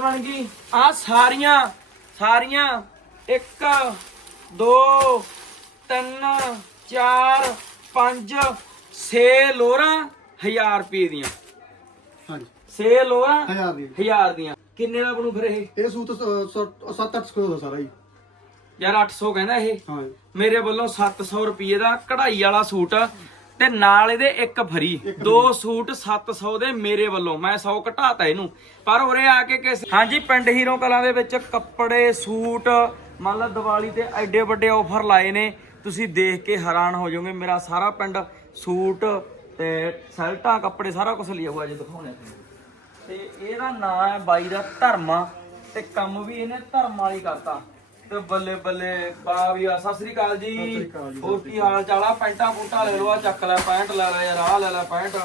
ਬਣ ਗਈ। ਆ ਸਾਰੀਆਂ ਸਾਰੀਆਂ 1 2 3 4 5 6 ਲੋਰਾਂ 1000 ਰੁਪਏ ਦੀਆਂ। ਹਾਂਜੀ। 6 ਲੋਰਾਂ ਹਜ਼ਾਰ ਦੀ 1000 ਦੀਆਂ। ਕਿੰਨੇ ਦਾ ਬਣੂ ਫਿਰ ਇਹ? ਇਹ ਸੂਟ 7-8 ਸੌ ਦਾ ਸਾਰਾ ਹੀ ਯਾਰ 800 ਕਹਿੰਦਾ ਇਹ। ਹਾਂ। ਮੇਰੇ ਵੱਲੋਂ 700 ਰੁਪਏ ਦਾ ਕਢਾਈ ਵਾਲਾ ਸੂਟ ਤੇ ਨਾਲ ਇਹਦੇ ਇੱਕ ਫਰੀ। ਦੋ ਸੂਟ 700 ਦੇ ਮੇਰੇ ਵੱਲੋਂ। ਮੈਂ 100 ਘਟਾਤਾ ਇਹਨੂੰ। ਪਰ ਉਰੇ ਆ ਕੇ ਕਿਸ ਹਾਂਜੀ ਪਿੰਡ ਹੀਰੋ ਕਲਾਂ ਦੇ ਵਿੱਚ ਕੱਪੜੇ ਸੂਟ ਮੰਨ ਲਾ ਦੀਵਾਲੀ ਤੇ ਐਡੇ ਵੱਡੇ ਆਫਰ ਲਾਏ ਨੇ। ਤੁਸੀਂ ਦੇਖ ਕੇ ਹੈਰਾਨ ਹੋ ਜਾਓਗੇ। ਮੇਰਾ ਸਾਰਾ ਪਿੰਡ ਸੂਟ ਤੇ ਸ਼ਰਟਾਂ ਕੱਪੜੇ ਸਾਰਾ ਕੁਝ ਲਿਆ ਹੋਇਆ ਜੇ ਦਿਖਾਉਣੇ ਤੇ ਇਹਦਾ ਨਾਮ ਹੈ ਬਾਈ ਦਾ ਧਰਮਾ ਤੇ ਕੰਮ ਵੀ ਇਹਨੇ ਧਰਮ ਵਾਲੀ ਕਰਤਾ। ਤੇ ਬੱਲੇ ਬੱਲੇ ਬਾ ਵੀ ਆ। ਸਤਿ ਸ੍ਰੀ ਅਕਾਲ ਜੀ। ਹੋਰ ਕੀ ਹਾਲ ਚਾਲ ਆ? ਪੈਂਟਾਂ ਪੁੰਟਾਂ ਲੈ ਲਓ ਆ ਚੱਕ ਲੈ ਪੈਂਟ ਲੈ ਲੈ ਯਾਰ ਆਹ ਲੈ ਲੈ ਪੈਂਟ।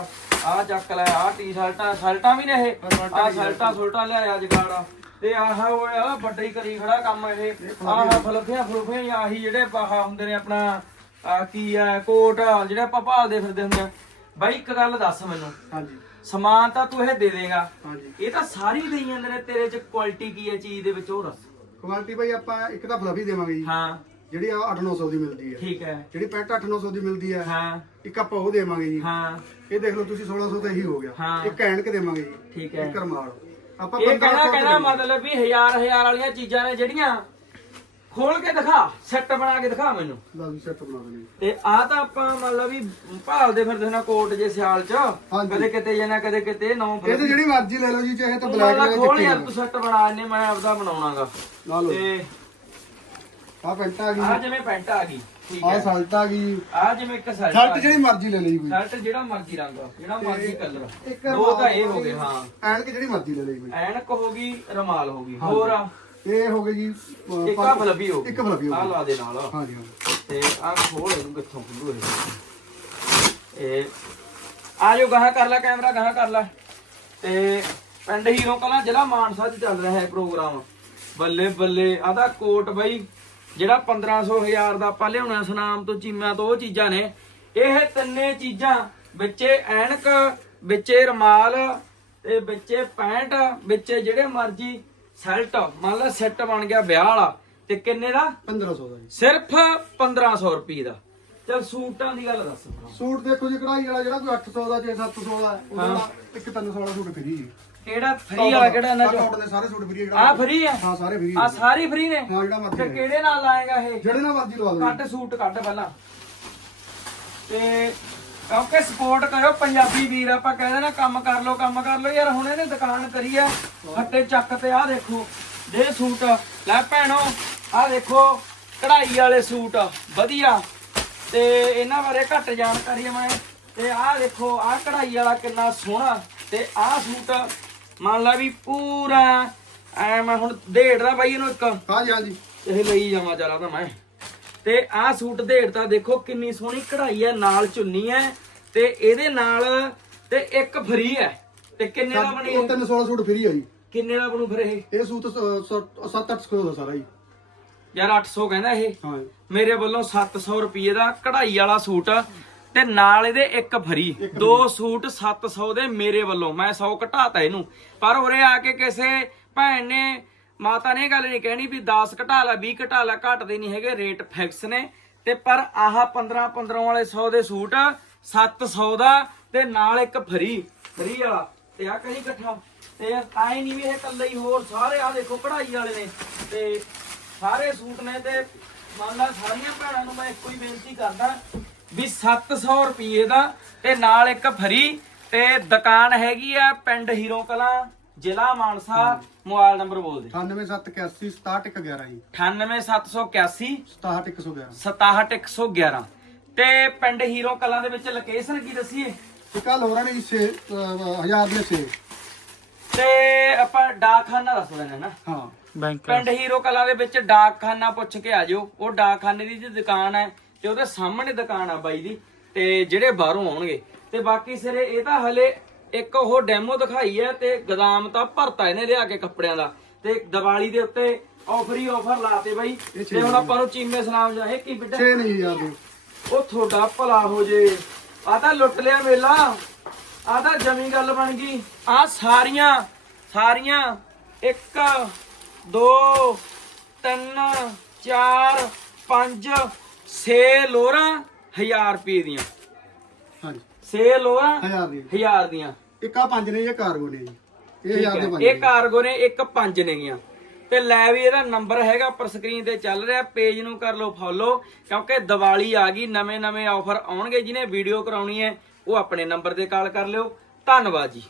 ਆਹ ਚੱਕ ਲੈ ਆਹ ਟੀ-ਸ਼ਰਟਾਂ ਸ਼ਰਟਾਂ ਵੀ ਨੇ ਇਹ। ਆਹ ਸ਼ਰਟਾਂ ਸੁਲਟਾਂ ਲਿਆ ਅੱਜ ਗਾੜਾ। ਤੇ ਆਹ ਹੋਇਆ ਵੱਡਾ ਹੀ ਕਰੀ ਖੜਾ ਕੰਮ ਇਹ। ਆਹ ਫਲਫੀਆਂ। ਫਲਫੀਆਂ ਆਹੀ ਜਿਹੜੇ ਬਾਹਾ ਹੁੰਦੇ ਨੇ ਆਪਣਾ ਆ ਕੀ ਆ ਕੋਟ ਜਿਹੜੇ ਆਪਾਂ ਭਾਲਦੇ ਫਿਰਦੇ ਹੁੰਦੇ ਆ। ਬਾਈ ਇੱਕ ਗੱਲ ਦੱਸ ਮੈਨੂੰ। ਹਾਂਜੀ। ਸਮਾਨ ਤਾਂ ਤੂੰ ਇਹ ਦੇ ਦੇਗਾ। ਹਾਂਜੀ। ਇਹ ਤਾਂ ਸਾਰੀ ਦੇਈ ਜਾਂਦੇ ਨੇ ਤੇਰੇ ਚ ਕੁਆਲਿਟੀ ਕੀ ਹੈ ਚੀਜ਼ ਦੇ ਵਿੱਚ ਉਹ ਦੱਸ। ਕੁਆਲਿਟੀ ਭਾਈ ਆਪਾਂ ਇੱਕ ਤਾਂ ਫਲਫੀ ਦੇਵਾਂਗੇ ਜੀ। ਹਾਂ। ਜਿਹੜੀ ਆ 8-900 ਦੀ ਮਿਲਦੀ ਹੈ ਠੀਕ ਹੈ। ਜਿਹੜੀ ਪੈਂਟ 8-900 ਦੀ ਮਿਲਦੀ ਹੈ ਹਾਂ। ਇੱਕ ਆਪਾਂ ਉਹ ਦੇਵਾਂਗੇ ਜੀ। ਹਾਂ। ਇਹ ਦੇਖ ਲਓ ਤੁਸੀਂ 1600 ਤਾਂ ਇਹੀ ਹੋ ਗਿਆ। ਹਾਂ। ਇੱਕ ਐਨਕ ਦੇਵਾਂਗੇ ਜੀ। ਠੀਕ ਹੈ। ਇੱਕ ਰਮਾਲ। ਆਪਾਂ ਇਹ ਕਹਿਣਾ 1500 ਕਹਿਣਾ ਮਤਲਬ ਵੀ ਹਜ਼ਾਰ ਹਜ਼ਾਰ ਵਾਲੀਆਂ ਚੀਜ਼ਾਂ ਨੇ ਜਿਹੜੀਆਂ ਖੋਲ ਕੇ ਦਿਖਾ ਸੈੱਟ ਬਣਾ ਕੇ ਦਿਖਾ ਮੈਨੂੰ। ਵੀ ਸੈੱਟ ਬਣਾ ਦੇਣੀ। ਤੇ ਆ ਤਾਂ ਆਪਾਂ ਮਤਲਬ ਵੀ ਭਾਲਦੇ ਫਿਰਦੇ ਨਾ ਕੋਟ ਜੇ ਸਿਆਲ ਚ। ਹਾਂਜੀ। ਕਦੇ ਕਿਤੇ ਜਾਣਾ ਕਦੇ ਕਿਤੇ ਨੌ ਇਹ ਤੇ ਜਿਹੜੀ ਮਰਜ਼ੀ ਲੈ ਲਓ ਜੀ ਚਾਹੇ ਤਾਂ ਬਲੈਕ ਬਲੈਕ ਖੋਲ ਲੈ ਯਾਰ ਤੂੰ ਸੈੱਟ ਬਣਾ ਇਹਨੇ ਮੈਂ ਆਪਦਾ ਬਣਾਉਣਾਗਾ। ਲਾ ਲਓ। ਤੇ ਆ ਪੈਂਟ ਆ ਆ ਗਈ ਜਿਵੇਂ ਪੈਂਟ ਆ ਗਈ ਠੀਕ ਆ ਹੈ। ਸ਼ਰਟ ਆ ਗਈ। ਆ ਜਿਵੇਂ ਇੱਕ ਸ਼ਰਟ ਸ਼ਰਟ ਜਿਹੜੀ ਮਰਜ਼ੀ ਲੈ ਲਈ ਕੋਈ। ਸ਼ਰਟ ਜਿਹੜਾ ਮਰਜ਼ੀ ਰੰਗ ਜਿਹੜਾ ਮਰਜ਼ੀ ਕਲਰ ਇੱਕ ਦੋ ਤਾਂ ਇਹ ਹੋ ਗਏ ਹਾਂ। ਐਨਕ ਜਿਹੜੀ ਮਰਜ਼ੀ ਲੈ ਲਈ ਕੋਈ। ਐਨਕ ਹੋ ਗਈ ਰਮਾਲ ਹੋ ਗਈ। ਹੋਰ ਆ ਇਹ ਹੋ ਗਏ ਜੀ ਅਹ, ਇੱਕ ਆ ਫਲੱਬੀ ਹੋ ਇੱਕ ਫਲੱਬੀ ਹੋ ਆ ਗਈ ਲਾ ਦੇ ਨਾਲ। ਹਾਂਜੀ ਹਾਂ ਤੇ ਆ ਖੋਲ ਇਹਨੂੰ ਕਿੱਥੋਂ ਖੁੱਲੂ ਇਹ। ਇਹ ਆ ਜੋ ਗਾਹਾਂ ਕਰ ਲੈ ਕੈਮਰਾ ਗਾਹਾਂ ਕਰ ਲੈ। ਤੇ ਪਿੰਡ ਹੀਰੋ ਕਲਾਂ ਜ਼ਿਲ੍ਹਾ ਮਾਨਸਾ 'ਚ ਚੱਲ ਰਿਹਾ ਹੈ ਪ੍ਰੋਗਰਾਮ। ਬੱਲੇ ਬੱਲੇ ਆਦਾ ਕੋਟ ਬਈ ਜਿਹੜਾ 1500 ਹਜ਼ਾਰ ਦਾ ਆਪਾਂ ਲਿਆਉਣਾ ਸੁਨਾਮ ਤੋਂ ਚੀਮਿਆਂ ਤੋਂ ਉਹ ਚੀਜ਼ਾਂ ਨੇ। ਇਹ ਤਿੰਨੇ ਚੀਜ਼ਾਂ ਵਿੱਚੇ ਐਨਕ ਵਿੱਚੇ ਰਮਾਲ ਤੇ ਵਿੱਚੇ ਪੈਂਟ ਵਿੱਚੇ ਜਿਹੜੇ ਮਰਜ਼ੀ ਸ਼ਰਟ ਮੰਨ ਲਾ ਸੈੱਟ ਬਣ ਗਿਆ ਵਿਆਹ ਵਾਲਾ ਤੇ ਕਿੰਨੇ ਦਾ? 1500 ਦਾ ਜੀ। ਸਿਰਫ 1500 ਰੁਪਏ ਦਾ। ਚਲ ਸੂਟਾਂ ਦੀ ਗੱਲ ਦੱਸ ਸੂਟ ਦੇਖੋ ਜੀ ਕਢਾਈ ਵਾਲਾ ਜਿਹੜਾ ਕੋਈ 800 ਦਾ ਜੇ 700 ਦਾ ਉਹਦਾ ਇੱਕ 300 ਵਾਲਾ ਸੂਟ ਫਰੀ ਜੀ। ਕਿਹੜਾ ਫ੍ਰੀ ਵਾਲਾ ਕਿਹੜਾ ਇਹਨਾਂ ਚੋਂ? ਕਾਟਨ ਦੇ ਸਾਰੇ ਸੂਟ ਫਰੀ ਆ ਫ੍ਰੀ ਆ? ਹਾਂ ਸਾਰੇ ਫਰੀ ਆ। ਸਾਰੀ ਫ੍ਰੀ ਨੇ? ਹਾਂ ਜਿਹੜਾ ਮਰਜ਼ੀ ਤੇ। ਕਿਹੜੇ ਨਾਲ ਲਾਏਗਾ ਇਹ? ਜਿਹੜੇ ਨਾਲ ਮਰਜ਼ੀ ਲਵਾ ਲਓ ਕੱਟ ਸੂਟ ਕੱਟ ਪਹਿਲਾਂ। ਤੇ ਕਿਉਂਕਿ ਸਪੋਰਟ ਕਰੋ ਪੰਜਾਬੀ ਵੀਰ ਆਪਾਂ ਕਹਿੰਦੇ ਨਾ ਕੰਮ ਕਰ ਲੋ ਕੰਮ ਕਰ ਲੋ ਯਾਰ ਹੁਣ ਇਹਨੇ ਦੁਕਾਨ ਕਰੀ ਐ ਫੱਟੇ ਚੱਕ ਤੇ ਆਹ ਦੇਖੋ ਦੇ ਸੂਟ ਲੈ ਭੈਣੋ ਆਹ ਦੇਖੋ ਕਢਾਈ ਵਾਲੇ ਸੂਟ ਵਧੀਆ। ਤੇ ਇਹਨਾਂ ਬਾਰੇ ਘੱਟ ਜਾਣਕਾਰੀ ਹੈ ਮੈਂ ਤੇ ਆਹ ਦੇਖੋ ਆਹ ਕਢਾਈ ਵਾਲਾ ਕਿੰਨਾ ਸੋਹਣਾ। ਤੇ ਆਹ ਸੂਟ ਮੰਨ ਲਾ ਵੀ ਪੂਰਾ ਐ ਮੈਂ ਹੁਣ ਢੇੜਦਾ ਬਾਈ ਇਹਨੂੰ ਇੱਕ। ਹਾਂਜੀ ਹਾਂਜੀ। ਇਹ ਲਈ ਜਾਵਾਂ ਚਲਾ ਤਾਂ ਮੈਂ। ਤੇ ਆਹ ਸੂਟ ਢੇੜ ਤਾਂ ਦੇਖੋ ਕਿੰਨੀ ਸੋਹਣੀ ਕਢਾਈ ਹੈ ਨਾਲ ਚੁੰਨੀ ਹੈ ਤੇ ਇਹਦੇ ਨਾਲ ਤੇ ਇੱਕ ਫਰੀ ਹੈ। ਤੇ ਕਿੰਨੇ ਦਾ ਬਣੀ 300 ਵਾਲਾ ਸੂਟ ਫਰੀ ਆ ਜੀ। ਕਿੰਨੇ ਦਾ ਬਣੂ ਫਿਰ ਇਹ? ਇਹ ਸੂਟ 7-800 ਦਾ ਸਾਰਾ ਹੀ ਯਾਰ 800 ਕਹਿੰਦਾ ਇਹ। ਹਾਂ ਮੇਰੇ ਵੱਲੋਂ 700 ਰੁਪਏ ਦਾ ਕਢਾਈ ਵਾਲਾ ਸੂਟ ਤੇ ਨਾਲ ਇਹਦੇ ਇੱਕ ਫਰੀ। ਦੋ ਸੂਟ 700 ਦੇ ਮੇਰੇ ਵੱਲੋਂ। ਮੈਂ 100 ਘਟਾਤਾ ਇਹਨੂੰ। ਪਰ ਉਰੇ ਆ ਕੇ ਕਿਸੇ ਭੈਣ ਨੇ ਮਾਤਾ ਨੇ ਇਹ ਗੱਲ ਨਹੀਂ ਕਹਿਣੀ ਵੀ 10 ਘਟਾ ਲੈ 20 ਘਟਾ ਲੈ ਘਟਦੇ ਨਹੀਂ ਹੈਗੇ, ਰੇਟ ਫਿਕਸ ਨੇ। ਤੇ ਪਰ ਆਹ 15 15 ਵਾਲੇ 100 ਦੇ ਸੂਟ 700 ਦਾ ਤੇ ਨਾਲ ਇੱਕ ਫਰੀ ਫਰੀ ਵਾਲਾ। ਤੇ ਆ ਕਰੀ ਇਕੱਠਾ। ਤੇ ਆਏ ਨਹੀਂ ਵੀ ਇਹ ਇਕੱਲੇ ਹੀ, ਹੋਰ ਸਾਰੇ ਆ ਦੇਖੋ ਕਢਾਈ ਵਾਲੇ ਨੇ। ਤੇ ਸਾਰੇ ਸੂਟ ਨੇ ਤੇ ਮੰਨ ਲਾ ਸਾਰੀਆਂ ਭੈਣਾਂ ਨੂੰ ਮੈਂ ਇੱਕੋ ਹੀ ਬੇਨਤੀ ਕਰਦਾ ਵੀ 700 ਰੁਪਏ ਦਾ ਤੇ ਨਾਲ ਇੱਕ ਫਰੀ। ਤੇ ਦੁਕਾਨ ਹੈਗੀ ਆ ਪਿੰਡ ਹੀਰੋ ਕਲਾਂ। ਜ਼ਿਲ੍ਹਾ ਮਾਨਸਾ ਮੋਬਾਈਲ ਨੰਬਰ ਬੋਲ ਦੇ। 9781 67111 ਜੀ 98781 67111 67111 ਤੇ ਪਿੰਡ ਹੀਰੋ ਕਲਾਂ ਦੇ ਵਿੱਚ ਲੋਕੇਸ਼ਨ ਕੀ ਦਸੀਏ? ਇੱਕ ਆ ਲੋਰਾਂ ਨੇ ਜੀ 6000 ਦੇ 6 ਤੇ ਆਪਾਂ ਡਾਕਖਾਨਾ ਦੱਸ ਦਿੰਦੇ ਨਾ। ਹਾਂ। ਬੈਂਕ। ਪਿੰਡ ਹੀਰੋ ਕਲਾਂ ਦੇ ਵਿੱਚ ਡਾਕਖਾਨਾ ਪੁੱਛ ਕੇ ਆ ਜਾਓ। ਉਹ ਡਾਕਖਾਨੇ ਦੀ ਜੀ ਦੁਕਾਨ ਹੈ ਤੇ ਉਹਦੇ ਸਾਹਮਣੇ ਦੁਕਾਨ ਆ ਬਾਈ ਦੀ। ਤੇ ਜਿਹੜੇ ਬਾਹਰੋਂ ਆਉਣਗੇ। ਤੇ ਬਾਕੀ ਸਿਰੇ ਇਹ ਤਾਂ ਹਲੇ ਇੱਕ ਉਹ ਡੈਮੋ ਦਿਖਾਈ ਹੈ ਤੇ ਗਦਾਮ ਤਾਂ ਭਰਤਾ ਇਹਨੇ ਲਿਆ ਕੇ ਕੱਪੜਿਆਂ ਦਾ ਤੇ ਦੀਵਾਲੀ ਦੇ ਉੱਤੇ ਆਫਰ ਹੀ ਆਫਰ ਲਾਤੇ ਬਾਈ। ਤੇ ਹੁਣ ਆਪਾਂ ਨੂੰ ਚੀਮੇ ਸੁਨਾਮ ਜਾਏ ਕੀ ਬਿੱਟਾ? 6 ਨਹੀਂ ਹਜ਼ਾਰ ਦੇ। ਉਹ ਤੁਹਾਡਾ ਭਲਾ ਹੋ ਜੇ। ਆ ਤਾਂ ਲੁੱਟ ਲਿਆ ਮੇਲਾ ਆ ਤਾਂ ਜਮੀ ਗੱਲ ਬਣ ਗਈ। ਆ ਸਾਰੀਆਂ ਸਾਰੀਆਂ। ਇੱਕ ਦੋ ਤਿੰਨ ਚਾਰ ਪੰਜ ਛੇ ਲੋਰਾਂ 1000 ਰੁਪਏ ਦੀਆਂ। ਹਾਂਜੀ। ਛੇ ਲੋਰਾਂ ਹਜ਼ਾਰ ਦੀ 1000 ਦੀਆਂ। ਇੱਕ ਆ ਪੰਜ ਨੇ ਜੇ ਕਾਰਗੋ ਨੇ ਜੀ। ਇਹ ਹਜ਼ਾਰ ਦੇ। ਪੰਜ ਇਹ ਕਾਰਗੋ ਨੇ ਇੱਕ ਪੰਜ ਨੇਗੀਆਂ ਤੇ ਲੈ ਵੀ ਇਹਦਾ ਨੰਬਰ ਹੈਗਾ ਪਰ ਸਕਰੀਨ ਤੇ ਚੱਲ ਰਿਹਾ। ਪੇਜ ਨੂੰ ਕਰ ਲਓ ਫੋਲੋ ਕਿਉਂਕਿ ਦੀਵਾਲੀ ਆ ਗਈ ਨਵੇਂ ਨਵੇਂ ਆਫਰ ਆਉਣਗੇ ਜਿਹਨੇ ਵੀਡੀਓ ਕਰਾਉਣੀ ਹੈ ਉਹ ਆਪਣੇ ਨੰਬਰ ਤੇ ਕਾਲ ਕਰ ਲਿਓ। ਧੰਨਵਾਦ ਜੀ।